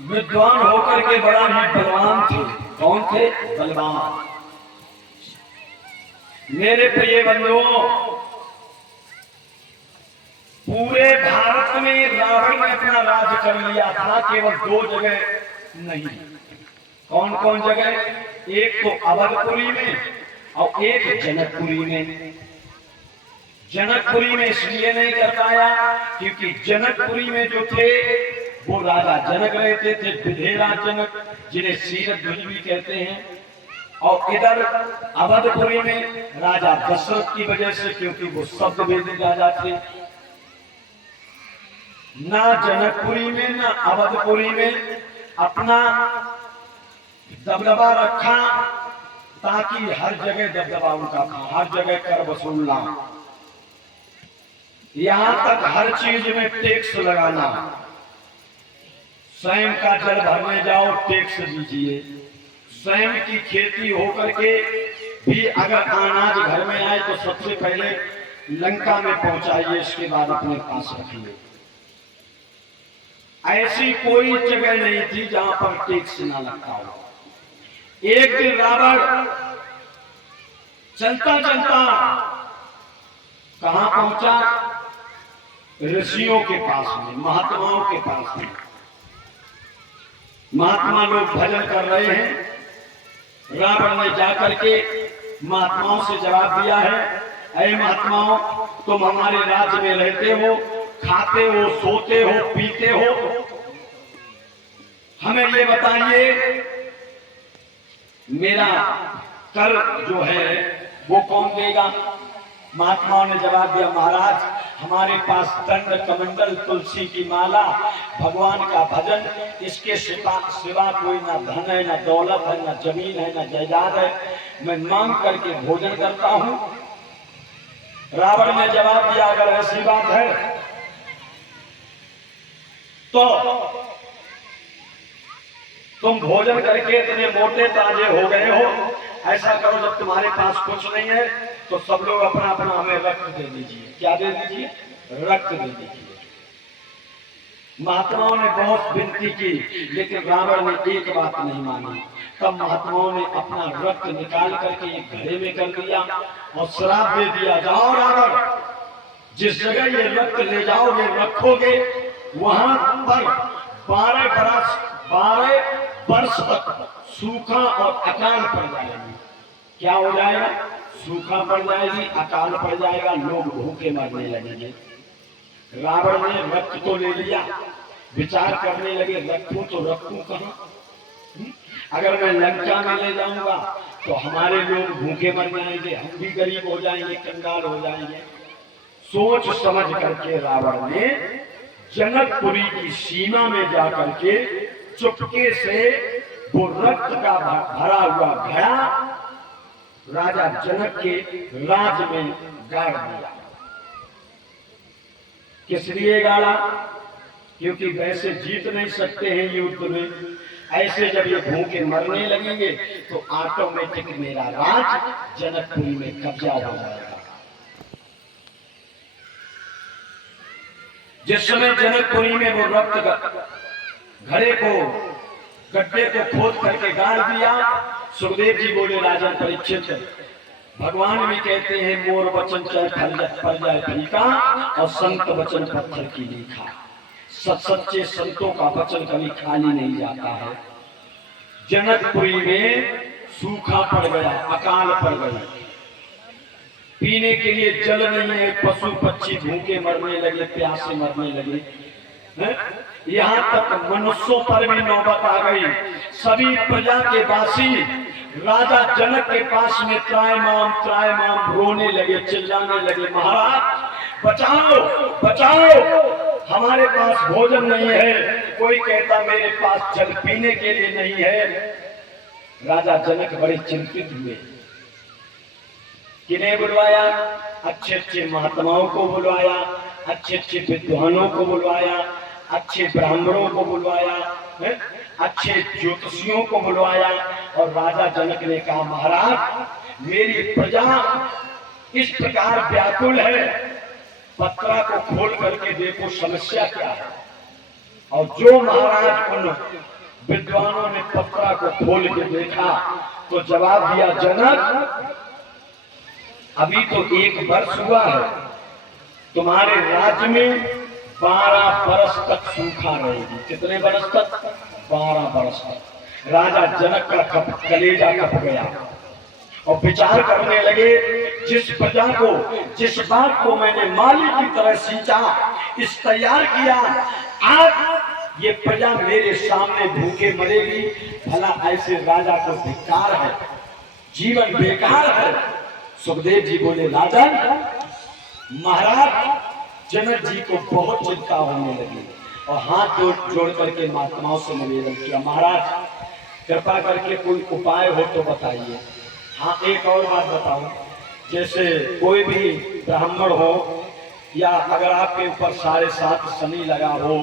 विद्वान होकर के बड़ा ही बलवान थे। कौन थे? बलवान। मेरे प्रिय बंधुओं, पूरे भारत में रावण ने अपना राज कर लिया था, केवल 2 जगह नहीं। कौन कौन जगह? एक तो अवधपुरी में और एक जनकपुरी में। जनकपुरी में इसलिए नहीं कर पाया क्योंकि जनकपुरी में जो थे वो राजा जनक रहते थे, विधेरा जनक, जिन्हें सीरत ध्वज भी कहते हैं। और इधर अवधपुरी में राजा दशरथ की वजह से, क्योंकि वो शब्द वेदी राजा थे। ना जनकपुरी में ना अवधपुरी में अपना दबदबा रखा, ताकि हर जगह दबदबा उनका था, हर जगह कर वसूलना, यहां तक हर चीज में टैक्स लगाना। स्वयं का जल भरने जाओ, टैक्स दीजिए। स्वयं की खेती होकर के भी अगर अनाज घर में आए तो सबसे पहले लंका में पहुंचाइए, इसके बाद अपने पास रखिए। ऐसी कोई जगह नहीं थी जहां पर टैक्स ना लगता हो। एक दिन रावण चलता चलता कहां पहुंचा? ऋषियों के पास में, महात्माओं के पास में। महात्मा लोग भजन कर रहे हैं। रावण ने जाकर के महात्माओं से जवाब दिया है, ऐ महात्माओं, तुम हमारे राज्य में रहते हो, खाते हो, सोते हो, पीते हो, हमें ये बताइए मेरा कर जो है वो कौन देगा? महात्माओं ने जवाब दिया, महाराज, हमारे पास दंड कमंडल, तुलसी की माला, भगवान का भजन, इसके सिवा कोई ना धन है, ना दौलत है, ना जमीन है, ना जायदाद है। मैं मांग करके भोजन करता हूं। रावण ने जवाब दिया, अगर ऐसी बात है तो तुम भोजन करके इतने मोटे ताजे हो गए हो, ऐसा करो, जब तुम्हारे पास कुछ नहीं है तो सब लोग अपना अपना हमें रक्त दे दीजिए। क्या दे दीजिए? रक्त दे दीजिए। महात्माओं ने बहुत विनती की, लेकिन रावण ने एक बात नहीं मानी। तब महात्माओं ने अपना रक्त निकाल करके एक घड़े में कर दिया और श्राप दे दिया, जाओ रावण, जिस जगह ये रक्त ले जाओगे, रखोगे, वहां पर 12 वर्ष तक सूखा और अकाल पड़ जाएगी। क्या हो जाएगा? सूखा पड़ जाएगी, अकाल पड़ जाएगा, लोग भूखे मरने लगेंगे। रावण ने रक्त तो ले लिया, विचार करने लगे, रखूं तो रखूं कहां? अगर मैं लंका में ले जाऊंगा तो हमारे लोग भूखे मर जाएंगे, हम भी गरीब हो जाएंगे, कंगाल हो जाएंगे। सोच समझ करके रावण ने जनकपुरी की सीमा में जाकर के चुपके से वो रक्त का भरा हुआ घड़ा राजा जनक के राज में गाड़ दिया। किस लिए गाड़ा? क्योंकि वैसे जीत नहीं सकते हैं युद्ध में, ऐसे जब ये भूखे मरने लगेंगे तो ऑटोमेटिक मेरा राज जनकपुरी में कब्जा हो जाएगा। जिस समय जनकपुरी में वो रक्त घड़े को, गड्ढे को खोद करके गाड़ दिया, सुखदेव जी बोले, राजा परीक्षित, भगवान भी कहते हैं मोर वचन चाहे फल जाए फीका और संत वचन पत्थर की लीखा। सच्चे संतों का वचन कभी खाली नहीं जाता है। जनकपुरी में सूखा पड़ गया, अकाल पड़ गई, पीने के लिए जल नहीं है, पशु पक्षी भूखे मरने लगे, प्यासे मरने लगे। यहाँ तक मनुष्यों पर भी नौबत आ गई। सभी प्रजा के वासी राजा जनक के पास में त्रायमाम रोने लगे, चिल्लाने लगे, महाराज बचाओ बचाओ, हमारे पास भोजन नहीं है। कोई कहता मेरे पास जल पीने के लिए नहीं है। राजा जनक बड़े चिंतित हुए। किन्हें बुलवाया? अच्छे अच्छे महात्माओं को बुलवाया, अच्छे अच्छे विद्वानों को बुलवाया, अच्छे ब्राह्मणों को बुलवाया, अच्छे ज्योतिषियों को बुलवाया। और राजा जनक ने कहा, महाराज मेरी प्रजा इस प्रकार व्याकुल है, पत्रा को खोल करके देखो समस्या क्या है। और जो महाराज उन विद्वानों ने पत्रा को खोल के देखा तो जवाब दिया, जनक अभी तो 1 वर्ष हुआ है, तुम्हारे राज्य में 12 वर्ष तक सूखा रहेगी। कितने वर्ष तक? 12 वर्ष तक। राजा जनक का कलेजा कप गया और विचार करने लगे, जिस प्रजा को, जिस बात को मैंने माली की तरह सींचा, इस तैयार किया, आज ये प्रजा मेरे सामने भूखे मरेगी। भला ऐसे राजा को धिक्कार है, जीवन बेकार है। सुखदेव जी बोले, राजन, महाराज जनक जी को बहुत चिंता होने लगी और हाथ जोड़ करके महात्माओं से निवेदन किया, महाराज कृपा करके कोई उपाय हो तो बताइए। हाँ, एक और बात बताऊं, जैसे कोई भी ब्राह्मण हो या अगर आपके ऊपर 7.5 शनि लगा हो,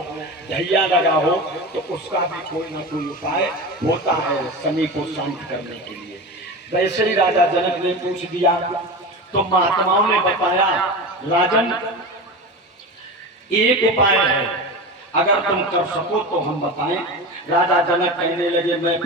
ढैया लगा हो, तो उसका भी कोई ना कोई उपाय होता है शनि को शांत करने के लिए। वैसे ही राजा जनक ने पूछ दिया तो महात्माओं ने बताया, राजन एक उपाय है, अगर तुम कर सको तो हम बताएं। राजा जनक कहने लगे, मैं